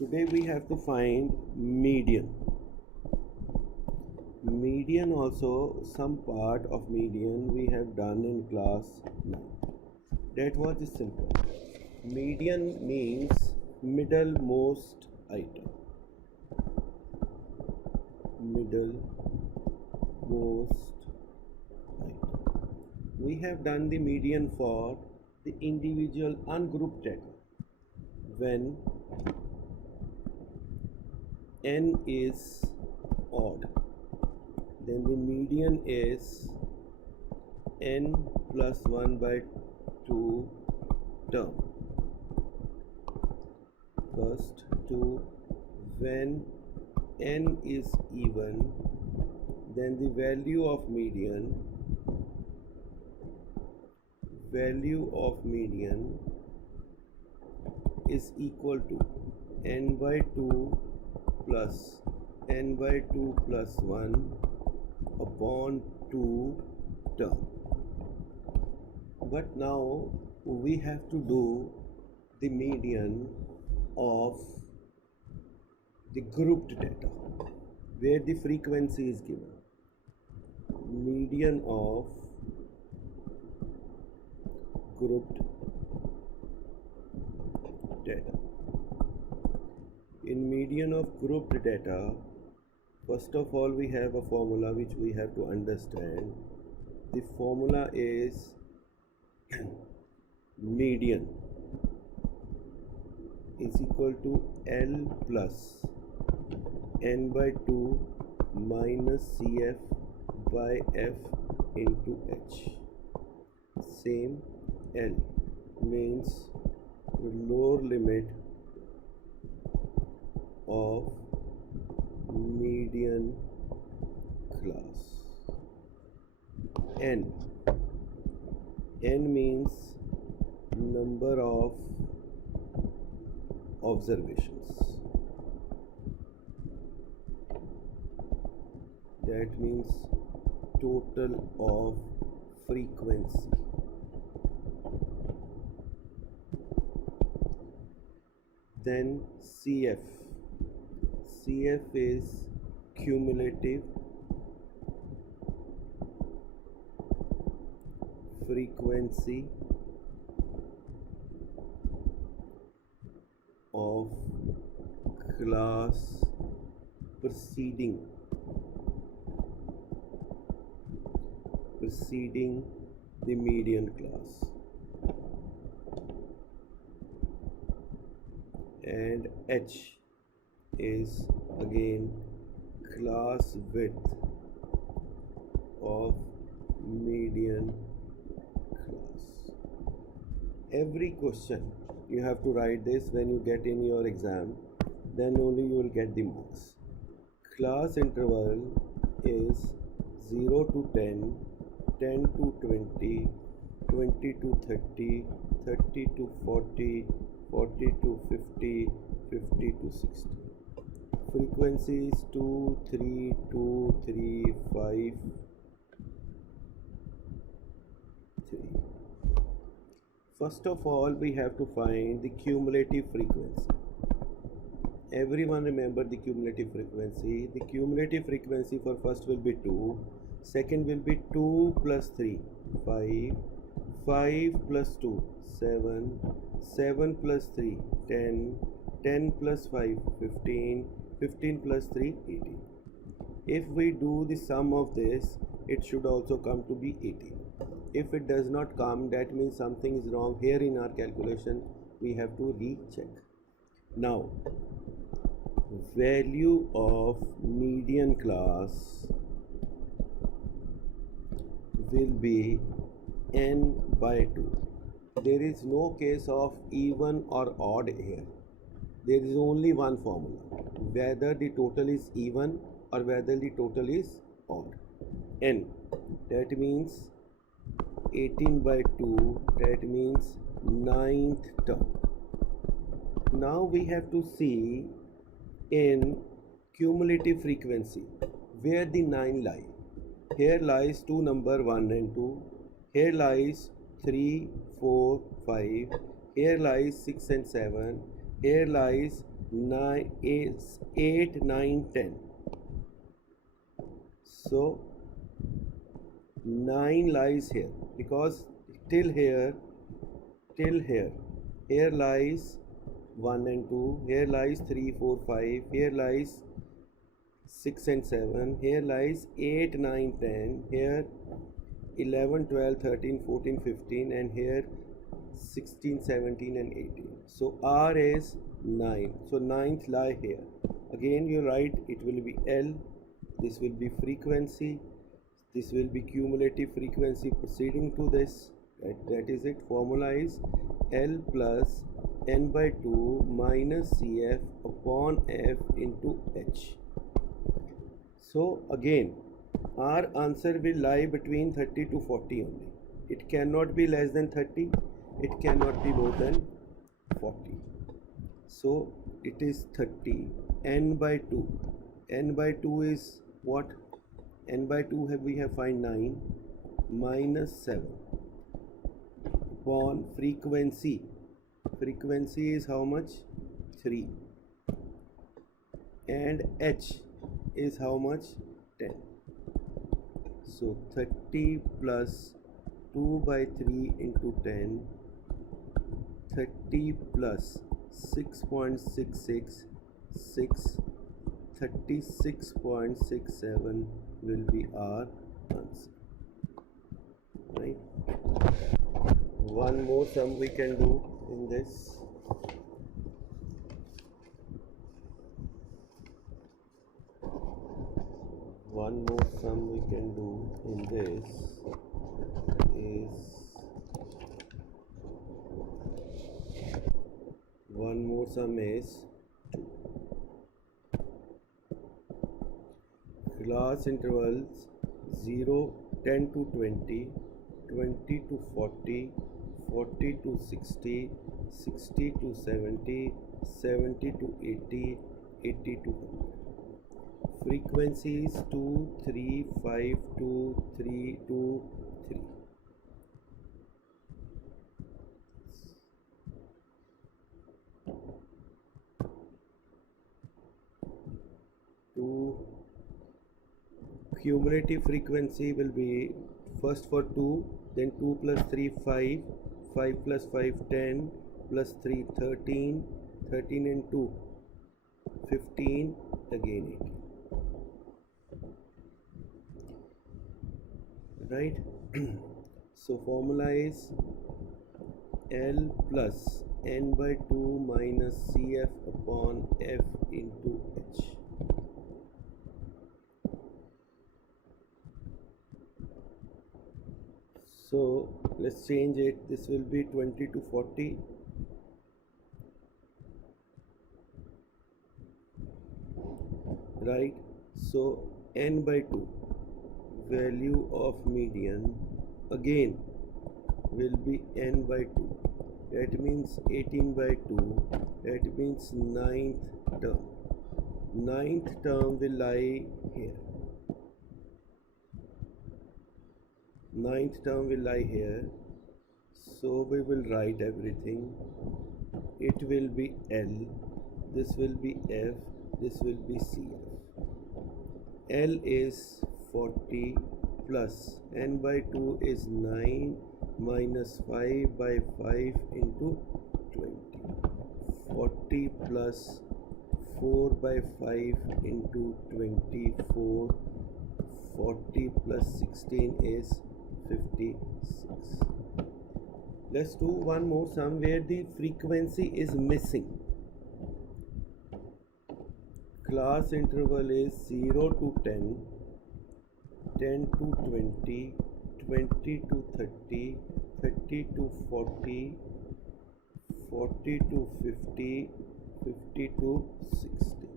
Today we have to find median. Median also, some part of median we have done in class 9. That was simple. Median means middlemost item. Middlemost item. We have done the median for the individual ungrouped data when n is odd, then the median is n plus 1 by 2 term. First, to when n is even, then the value of median is equal to n by 2 plus n by 2 plus 1 upon 2 term. But now we have to do the median of the grouped data where the frequency is given. Median of grouped data. In median of grouped data, first of all we have a formula which we have to understand. The formula is median is equal to L plus n by 2 minus Cf by f into h. Same L means lower limit of median class. N means number of observations. That means total of frequency. Then CF is cumulative frequency of class preceding the median class. And H is again class width of median class. Every question you have to write this when you get in your exam, then only you will get the marks. Class interval is 0 to 10, 10 to 20, 20 to 30, 30 to 40, 40 to 50, 50 to 60. Frequencies 2, 3, 2, 3, 5, 3. First of all, we have to find the cumulative frequency. Everyone remember the cumulative frequency. The cumulative frequency for first will be 2, second will be 2 plus 3, 5, 5 plus 2, 7, 7 plus 3, 10, 10 plus 5, 15, 15 plus 3, 18. If we do the sum of this, it should also come to be 18. If it does not come, that means something is wrong here in our calculation. We have to recheck. Now, value of median class will be n by 2. There is no case of even or odd here. There is only one formula, whether the total is even or whether the total is odd. N, that means 18 by 2, that means 9th term. Now we have to see in cumulative frequency where the 9 lie. Here lies two number 1 and 2, here lies 3, 4, 5, here lies 6 and 7, here lies 9 is 8, 9, 10. So 9 lies here because till here, here lies 1 and 2, here lies 3, 4, 5, here lies 6 and 7, here lies 8, 9, 10, here 11, 12, 13, 14, 15, and here 16, 17, and 18. So R is 9. So ninth lie here. Again you write it will be L, this will be frequency, this will be cumulative frequency proceeding to this. That is it. Formula is L plus n by 2 minus Cf upon F into H. So again, our answer will lie between 30 to 40 only. It cannot be less than 30. It cannot be more than 40. So it is 30. N by 2. N by 2 is what? N by 2 we have find 9 minus 7 upon frequency. Frequency is how much? 3. And H is how much? 10. So 30 plus 2 by 3 into 10, 30 plus 6.66, 36.67 will be our answer. Right? One more sum we can do in this. One more sum we can do in this is one more sum is 2. Class intervals 0, 10 to 20, 20 to 40, 40 to 60, 60 to 70, 70 to 80, 80 to 100. Frequencies 2, 3, 5, 2, 3, 2, 3. Cumulative frequency will be first for 2, then 2 plus 3 5, 5 plus 5 10, plus 3 13, 13 and 2 15, again 18. Right? So formula is L plus n by 2 minus Cf upon F into H. So let's change it. This will be 20 to 40. Right? So n by 2, value of median again will be n by 2. That means 18 by 2. That means ninth term. Ninth term will lie here. Ninth term will lie here. So we will write everything. It will be L. This will be F. This will be CF. L is 40 plus n by 2 is 9 minus 5 by 5 into 20. 40 plus 4 by 5 into 24. 40 plus 16 is 56. Let's do one more sum where the frequency is missing. Class interval is 0 to 10, 10 to 20, 20 to 30, 30 to 40, 40 to 50, 50 to 60.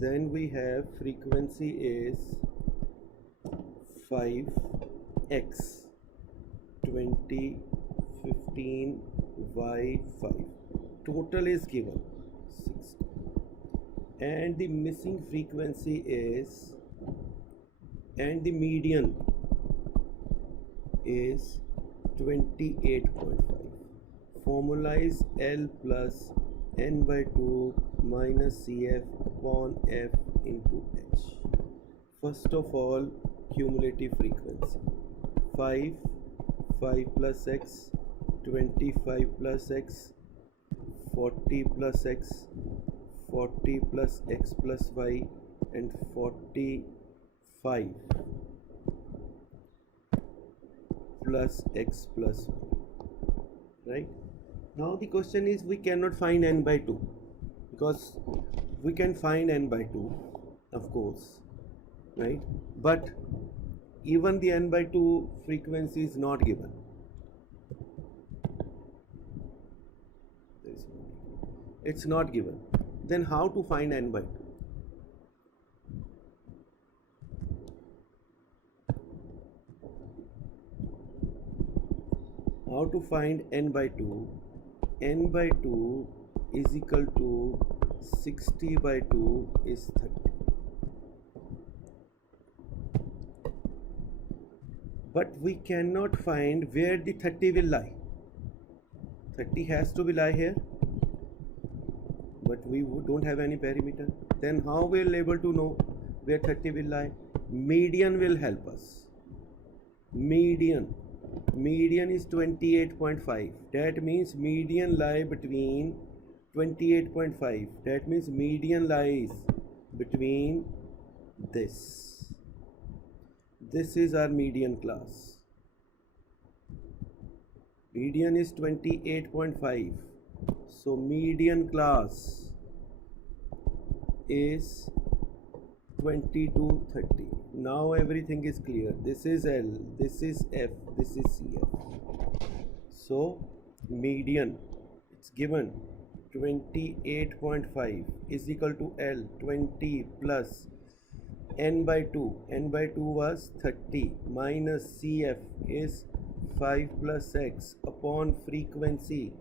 Then we have frequency is 5x 20 15 y 5. Total is given 60. And the missing frequency is, and the median is 28.5. Formula is L plus n by 2 minus Cf upon f into h. First of all, cumulative frequency 5 plus x, 25 plus x, 40 plus x, 40 plus x plus y, and 45 plus x plus y. Right? Now the question is, we cannot find n by 2, because we can find n by 2, of course, right? But even the n by 2 frequency is not given. It's not given. Then how to find n by 2? How to find n by 2? N by 2 is equal to 60 by 2 is 30. But we cannot find where the 30 will lie. 30 has to be lie here, but we don't have any perimeter. Then how we'll able to know where 30 will lie? Median will help us. Median is 28.5. That means median lie between 28.5. That means median lies between this. This is our median class. Median is 28.5. So median class is 20 to 30. Now everything is clear. This is L, this is F, this is CF. So median, it's given 28.5 is equal to L, 20 plus n by 2. N by 2 was 30 minus CF is 5 plus x upon frequency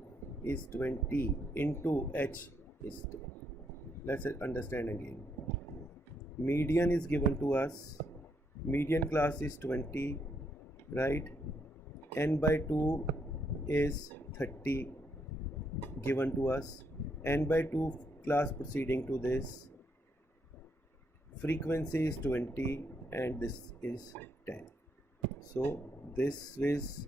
is 20 into h is 10. Let's understand again. Median is given to us. Median class is 20, right? N by 2 is 30 given to us. N by 2 class proceeding to this. Frequency is 20 and this is 10. So this is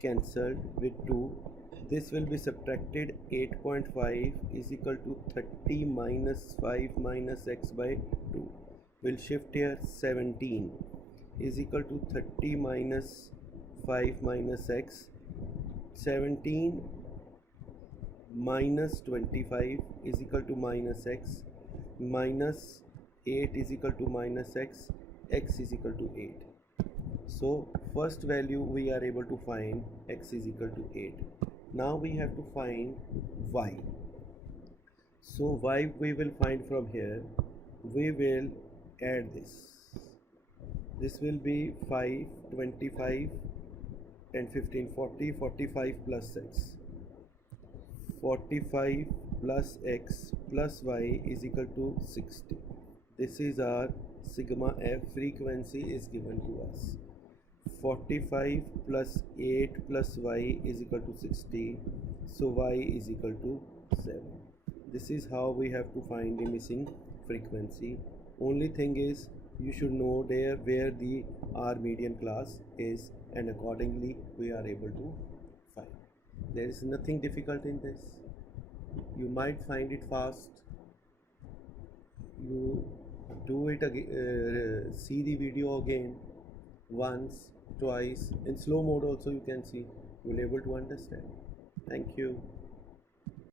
cancelled with 2. This will be subtracted. 8.5 is equal to 30 minus 5 minus x by 2. We'll shift here. 17 is equal to 30 minus 5 minus x. 17 minus 25 is equal to minus x. Minus 8 is equal to minus x. X is equal to 8. So first value we are able to find, x is equal to 8. Now we have to find y. So y we will find from here. We will add this. This will be 5, 25 and 15, 40, 45 plus x. 45 plus x plus y is equal to 60. This is our sigma f. Frequency is given to us. 45 plus 8 plus y is equal to 60. So y is equal to 7. This is how we have to find the missing frequency. Only thing is, you should know there where the R median class is, and accordingly we are able to find. There is nothing difficult in this. You might find it fast. You do it again, see the video again once, twice, in slow mode also you can see. You will able to understand. Thank you.